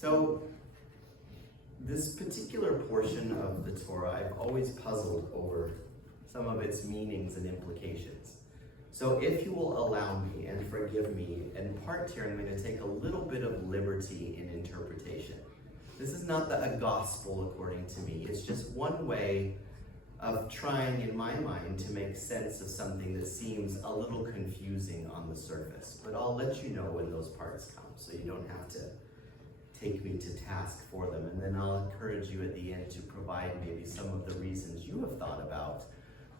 So, this particular portion of the Torah, I've always puzzled over some of its meanings and implications. So if you will allow me and forgive me, in part here I'm going to take a little bit of liberty in interpretation. This is not a gospel according to me. It's just one way of trying, in my mind, to make sense of something that seems a little confusing on the surface. But I'll let you know when those parts come, so you don't have to take me to task for them. And then I'll encourage you at the end to provide maybe some of the reasons you have thought about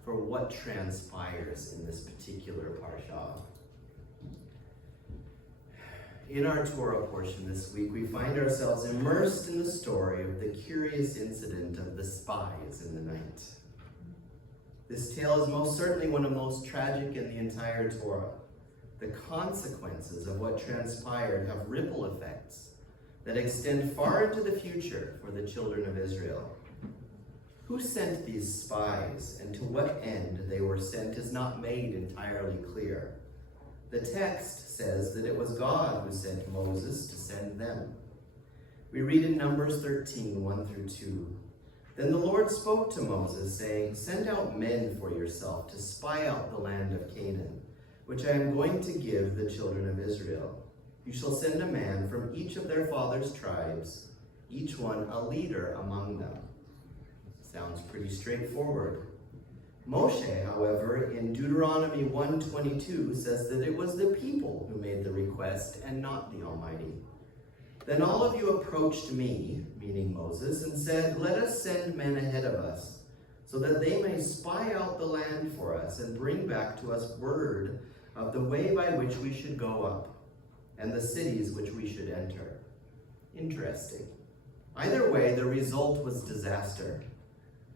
for what transpires in this particular parsha. In our Torah portion this week, we find ourselves immersed in the story of the curious incident of the spies in the night. This tale is most certainly one of the most tragic in the entire Torah. The consequences of what transpired have ripple effects that extend far into the future for the children of Israel. Who sent these spies and to what end they were sent is not made entirely clear. The text says that it was God who sent Moses to send them. We read in Numbers 13, 1 through 2. Then the Lord spoke to Moses, saying, "Send out men for yourself to spy out the land of Canaan, which I am going to give the children of Israel. You shall send a man from each of their fathers' tribes, each one a leader among them." Sounds pretty straightforward. Moshe, however, in Deuteronomy 1:22 says that it was the people who made the request and not the Almighty. "Then all of you approached me," meaning Moses, "and said, 'Let us send men ahead of us, so that they may spy out the land for us and bring back to us word of the way by which we should go up, and the cities which we should enter.'" Interesting. Either way, the result was disaster.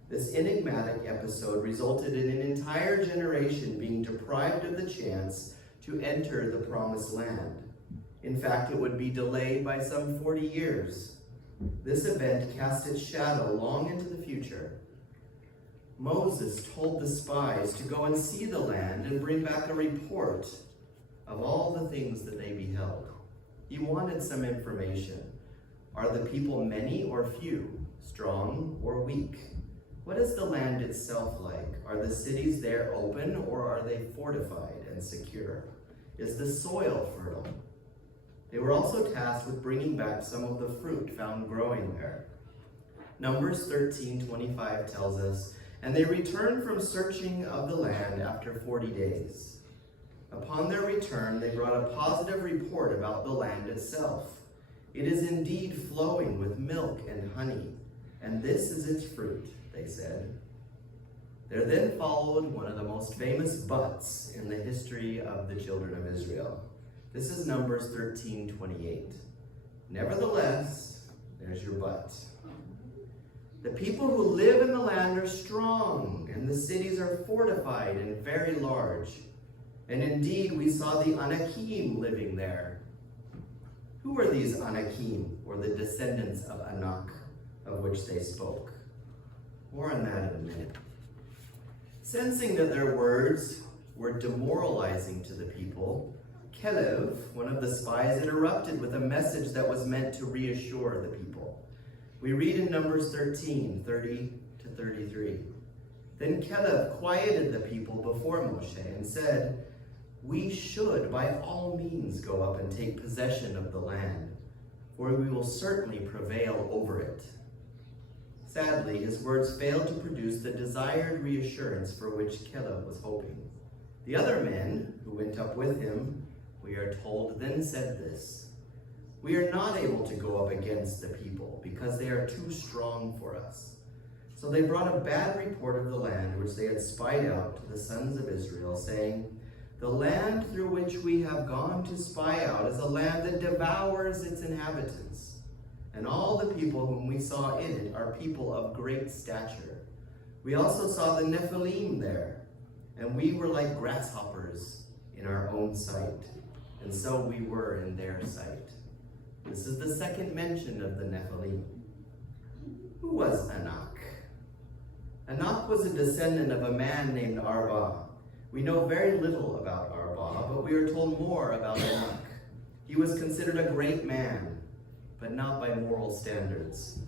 This enigmatic episode resulted in an entire generation being deprived of the chance to enter the promised land. In fact, it would be delayed by some 40 years. This event cast its shadow long into the future. Moses told the spies to go and see the land and bring back a report of all the things that they beheld. He wanted some information. Are the people many or few, strong or weak? What is the land itself like? Are the cities there open, or are they fortified and secure? Is the soil fertile? They were also tasked with bringing back some of the fruit found growing there. Numbers 13:25 tells us, "And they returned from searching of the land after 40 days. Upon their return, they brought a positive report about the land itself. It is indeed flowing with milk and honey, and this is its fruit," they said. There then followed one of the most famous buts in the history of the children of Israel. This is Numbers 13:28. "Nevertheless," there's your but, "the people who live in the land are strong, and the cities are fortified and very large. And indeed, we saw the Anakim living there." Who were these Anakim, or the descendants of Anak, of which they spoke? More on that in a minute. Sensing that their words were demoralizing to the people, Kelev, one of the spies, interrupted with a message that was meant to reassure the people. We read in Numbers 13:30-33. "Then Kelev quieted the people before Moshe and said, 'We should by all means go up and take possession of the land, for we will certainly prevail over it.' Sadly, his words failed to produce the desired reassurance for which Kelev was hoping. The other men who went up with him, we are told, then said this: 'We are not able to go up against the people because they are too strong for us.' So they brought a bad report of the land which they had spied out to the sons of Israel, saying, 'The land through which we have gone to spy out is a land that devours its inhabitants. And all the people whom we saw in it are people of great stature. We also saw the Nephilim there, and we were like grasshoppers in our own sight, and so we were in their sight.'" This is the second mention of the Nephilim. Who was Anak? Anak was a descendant of a man named Arba. We know very little about Arba, but we are told more about Anak. He was considered a great man, but not by moral standards.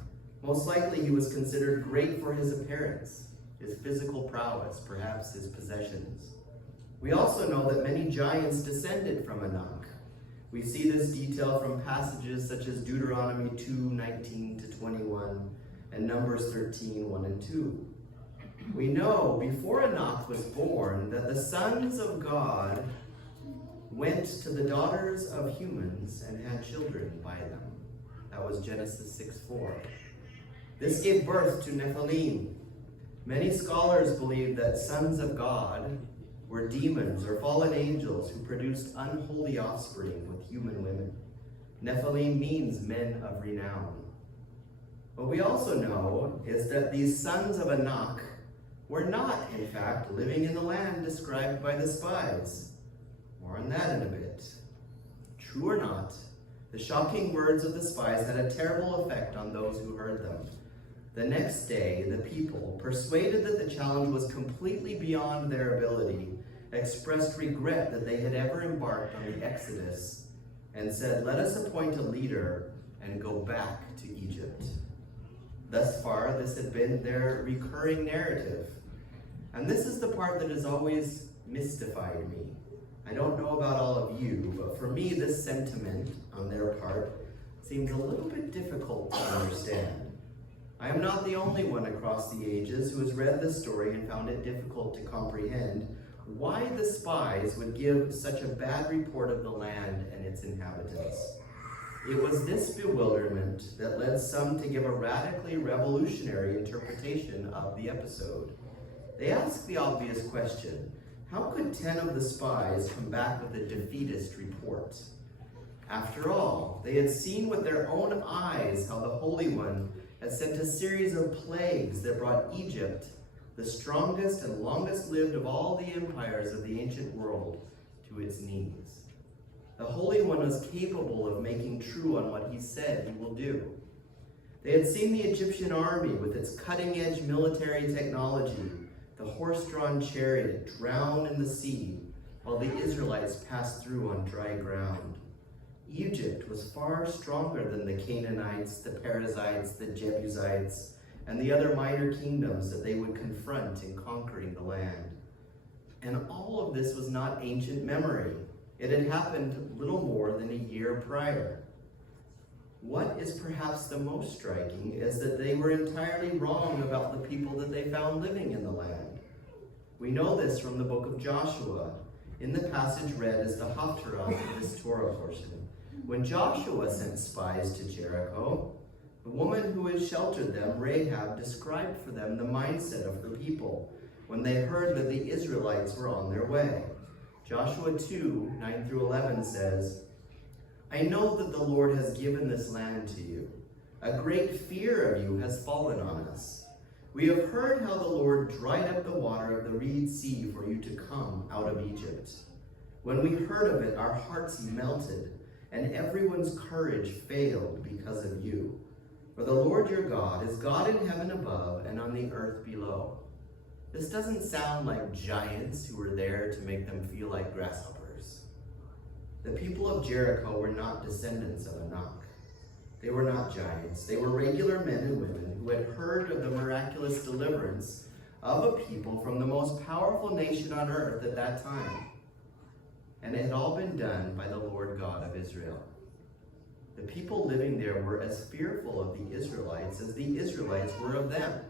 Most likely he was considered great for his appearance, his physical prowess, perhaps his possessions. We also know that many giants descended from Anak. We see this detail from passages such as Deuteronomy 2:19-21 and Numbers 13:1 and 2. We know before Anak was born that the sons of God went to the daughters of humans and had children by them. That was Genesis 6:4. This gave birth to Nephilim. Many scholars believe that sons of God were demons or fallen angels who produced unholy offspring with human women. Nephilim means men of renown. What we also know is that these sons of Anak were not, in fact, living in the land described by the spies. More on that in a bit. True or not, the shocking words of the spies had a terrible effect on those who heard them. The next day, the people, persuaded that the challenge was completely beyond their ability, expressed regret that they had ever embarked on the Exodus and said, "Let us appoint a leader and go back to Egypt." Thus far, this had been their recurring narrative. And this is the part that has always mystified me. I don't know about all of you, but for me, this sentiment on their part seems a little bit difficult to understand. I am not the only one across the ages who has read this story and found it difficult to comprehend why the spies would give such a bad report of the land and its inhabitants. It was this bewilderment that led some to give a radically revolutionary interpretation of the episode. They asked the obvious question: how could 10 of the spies come back with a defeatist report? After all, they had seen with their own eyes how the Holy One had sent a series of plagues that brought Egypt, the strongest and longest lived of all the empires of the ancient world, to its knees. The Holy One was capable of making true on what he said he will do. They had seen the Egyptian army with its cutting-edge military technology, the horse-drawn chariot, drown in the sea, while the Israelites passed through on dry ground. Egypt was far stronger than the Canaanites, the Perizzites, the Jebusites, and the other minor kingdoms that they would confront in conquering the land. And all of this was not ancient memory. It had happened little more than a year prior. What is perhaps the most striking is that they were entirely wrong about the people that they found living in the land. We know this from the book of Joshua, in the passage read as the Haftarah of this Torah portion. When Joshua sent spies to Jericho, the woman who had sheltered them, Rahab, described for them the mindset of her people when they heard that the Israelites were on their way. Joshua 2:9-11 says, "I know that the Lord has given this land to you. A great fear of you has fallen on us. We have heard how the Lord dried up the water of the Reed Sea for you to come out of Egypt. When we heard of it, our hearts melted, and everyone's courage failed because of you. For the Lord your God is God in heaven above and on the earth below." This doesn't sound like giants who were there to make them feel like grasshoppers. The people of Jericho were not descendants of Anak. They were not giants. They were regular men and women who had heard of the miraculous deliverance of a people from the most powerful nation on earth at that time. And it had all been done by the Lord God of Israel. The people living there were as fearful of the Israelites as the Israelites were of them.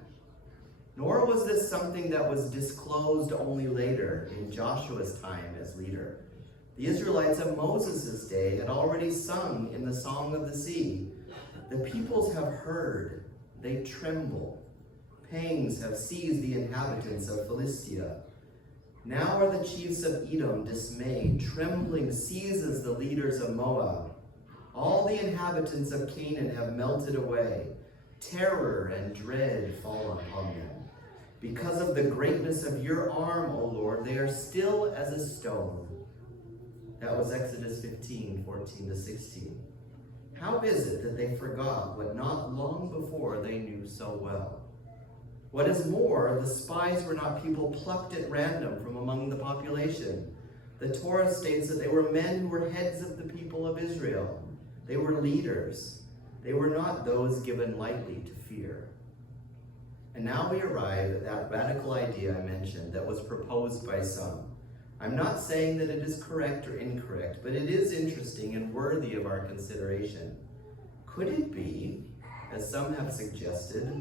Nor was this something that was disclosed only later in Joshua's time as leader. The Israelites of Moses' day had already sung in the Song of the Sea, "The peoples have heard, they tremble. Pangs have seized the inhabitants of Philistia. Now are the chiefs of Edom dismayed. Trembling seizes the leaders of Moab. All the inhabitants of Canaan have melted away. Terror and dread fall upon them. Because of the greatness of your arm, O Lord, they are still as a stone." That was Exodus 15:14-16. How is it that they forgot what not long before they knew so well? What is more, the spies were not people plucked at random from among the population. The Torah states that they were men who were heads of the people of Israel. They were leaders. They were not those given lightly to fear. And now we arrive at that radical idea I mentioned that was proposed by some. I'm not saying that it is correct or incorrect, but it is interesting and worthy of our consideration. Could it be, as some have suggested,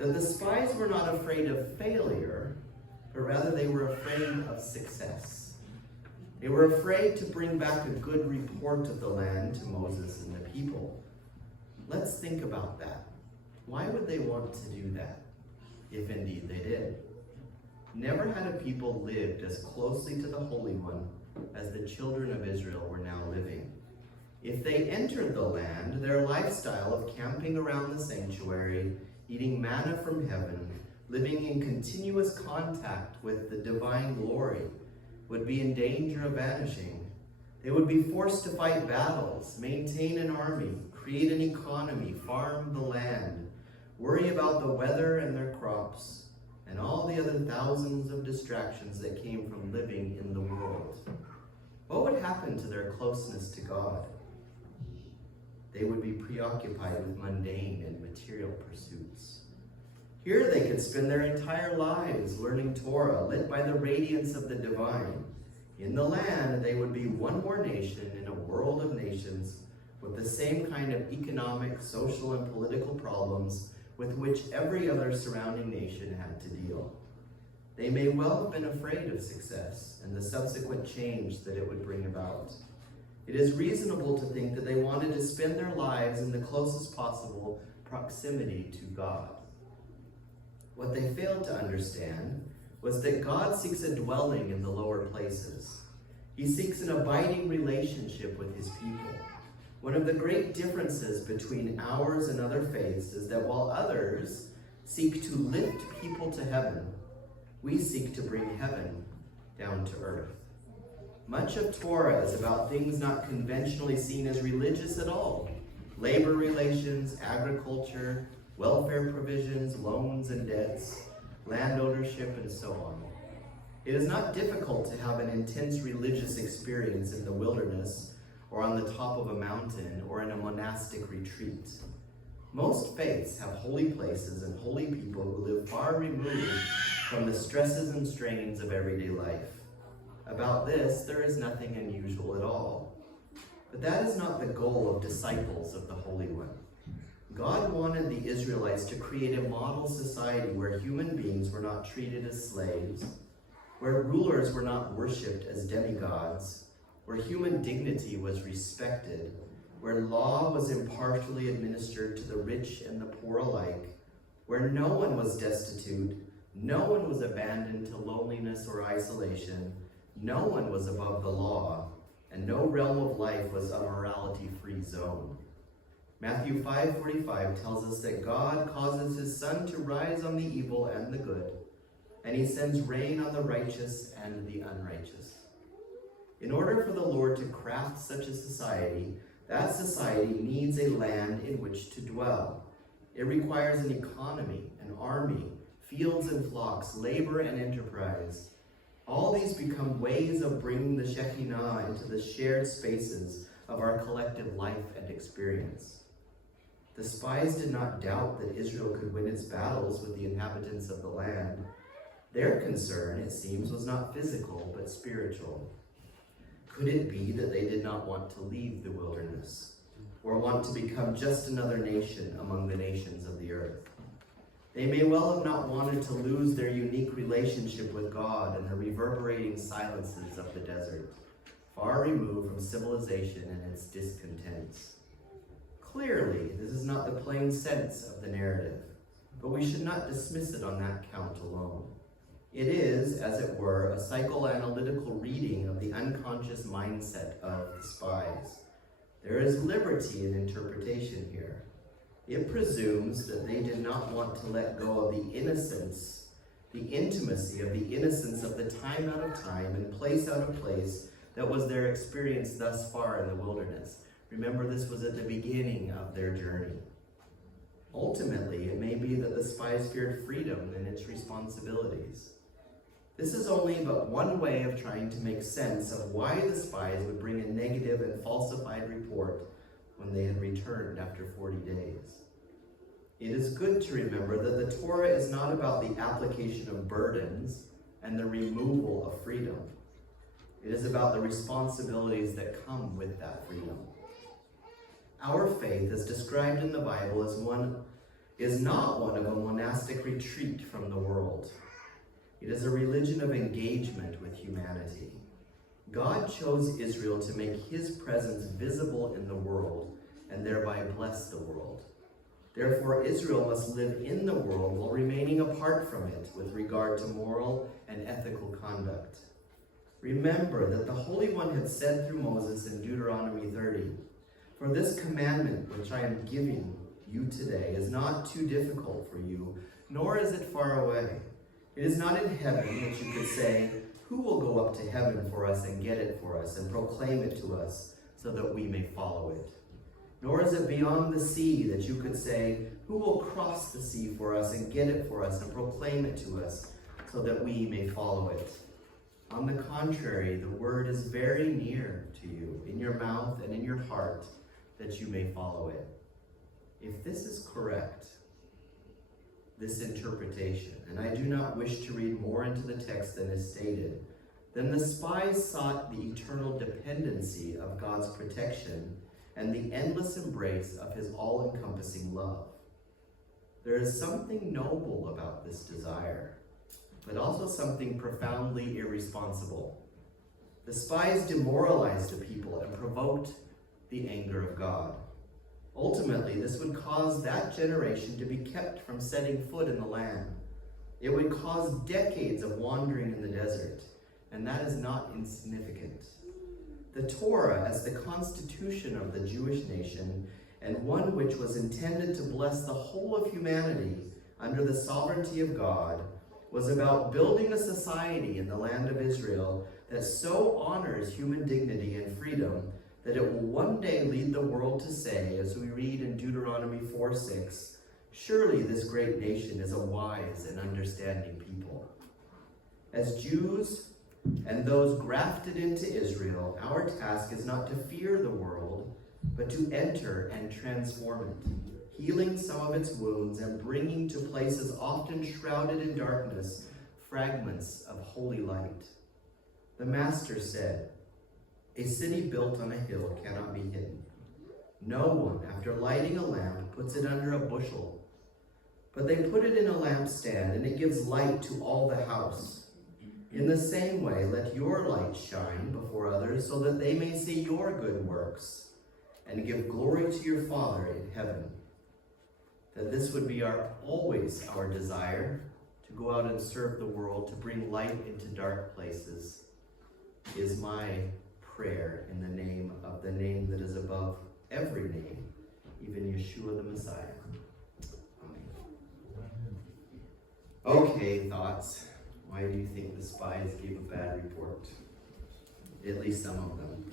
that the spies were not afraid of failure, but rather they were afraid of success? They were afraid to bring back a good report of the land to Moses and the people. Let's think about that. Why would they want to do that, if indeed they did? Never had a people lived as closely to the Holy One as the children of Israel were now living. If they entered the land, their lifestyle of camping around the sanctuary, eating manna from heaven, living in continuous contact with the divine glory, would be in danger of vanishing. They would be forced to fight battles, maintain an army, create an economy, farm the land, worry about the weather and their crops, and all the other thousands of distractions that came from living in the world. What would happen to their closeness to God? They would be preoccupied with mundane and material pursuits. Here they could spend their entire lives learning Torah, lit by the radiance of the divine. In the land, they would be one more nation in a world of nations with the same kind of economic, social, and political problems with which every other surrounding nation had to deal. They may well have been afraid of success and the subsequent change that it would bring about. It is reasonable to think that they wanted to spend their lives in the closest possible proximity to God. What they failed to understand was that God seeks a dwelling in the lower places. He seeks an abiding relationship with his people. One of the great differences between ours and other faiths is that while others seek to lift people to heaven, we seek to bring heaven down to earth. Much of Torah is about things not conventionally seen as religious at all. Labor relations, agriculture, welfare provisions, loans and debts, land ownership, and so on. It is not difficult to have an intense religious experience in the wilderness or on the top of a mountain, or in a monastic retreat. Most faiths have holy places and holy people who live far removed from the stresses and strains of everyday life. About this, there is nothing unusual at all. But that is not the goal of disciples of the Holy One. God wanted the Israelites to create a model society where human beings were not treated as slaves, where rulers were not worshipped as demigods, where human dignity was respected, where law was impartially administered to the rich and the poor alike, where no one was destitute, no one was abandoned to loneliness or isolation, no one was above the law, and no realm of life was a morality-free zone. Matthew 5:45 tells us that God causes his sun to rise on the evil and the good, and he sends rain on the righteous and the unrighteous. In order for the Lord to craft such a society, that society needs a land in which to dwell. It requires an economy, an army, fields and flocks, labor and enterprise. All these become ways of bringing the Shekinah into the shared spaces of our collective life and experience. The spies did not doubt that Israel could win its battles with the inhabitants of the land. Their concern, it seems, was not physical, but spiritual. Could it be that they did not want to leave the wilderness, or want to become just another nation among the nations of the earth? They may well have not wanted to lose their unique relationship with God and the reverberating silences of the desert, far removed from civilization and its discontents. Clearly, this is not the plain sense of the narrative, but we should not dismiss it on that count alone. It is, as it were, a psychoanalytical reading of the unconscious mindset of the spies. There is liberty in interpretation here. It presumes that they did not want to let go of the innocence, the intimacy of the innocence of the time out of time and place out of place that was their experience thus far in the wilderness. Remember, this was at the beginning of their journey. Ultimately, it may be that the spies feared freedom and its responsibilities. This is only but one way of trying to make sense of why the spies would bring a negative and falsified report when they had returned after 40 days. It is good to remember that the Torah is not about the application of burdens and the removal of freedom. It is about the responsibilities that come with that freedom. Our faith, as described in the Bible, is not one of a monastic retreat from the world. It is a religion of engagement with humanity. God chose Israel to make his presence visible in the world and thereby bless the world. Therefore, Israel must live in the world while remaining apart from it with regard to moral and ethical conduct. Remember that the Holy One had said through Moses in Deuteronomy 30, "For this commandment which I am giving you today is not too difficult for you, nor is it far away. It is not in heaven that you could say, 'Who will go up to heaven for us and get it for us and proclaim it to us so that we may follow it?' Nor is it beyond the sea that you could say, 'Who will cross the sea for us and get it for us and proclaim it to us so that we may follow it?' On the contrary, the word is very near to you, in your mouth and in your heart, that you may follow it." If this is correct, this interpretation, and I do not wish to read more into the text than is stated, then the spies sought the eternal dependency of God's protection and the endless embrace of his all-encompassing love. There is something noble about this desire, but also something profoundly irresponsible. The spies demoralized the people and provoked the anger of God. Ultimately, this would cause that generation to be kept from setting foot in the land. It would cause decades of wandering in the desert, and that is not insignificant. The Torah, as the constitution of the Jewish nation, and one which was intended to bless the whole of humanity under the sovereignty of God, was about building a society in the land of Israel that so honors human dignity and freedom that it will one day lead the world to say, as we read in Deuteronomy 4:6, "Surely this great nation is a wise and understanding people." As Jews and those grafted into Israel, our task is not to fear the world, but to enter and transform it, healing some of its wounds and bringing to places often shrouded in darkness fragments of holy light. The Master said, "A city built on a hill cannot be hidden. No one, after lighting a lamp, puts it under a bushel, but they put it in a lampstand, and it gives light to all the house. In the same way, let your light shine before others so that they may see your good works and give glory to your Father in heaven." That this would be always our desire, to go out and serve the world, to bring light into dark places, is my prayer in the name that is above every name, even Yeshua the Messiah. Amen. Okay, thoughts. Why do you think the spies gave a bad report? At least some of them.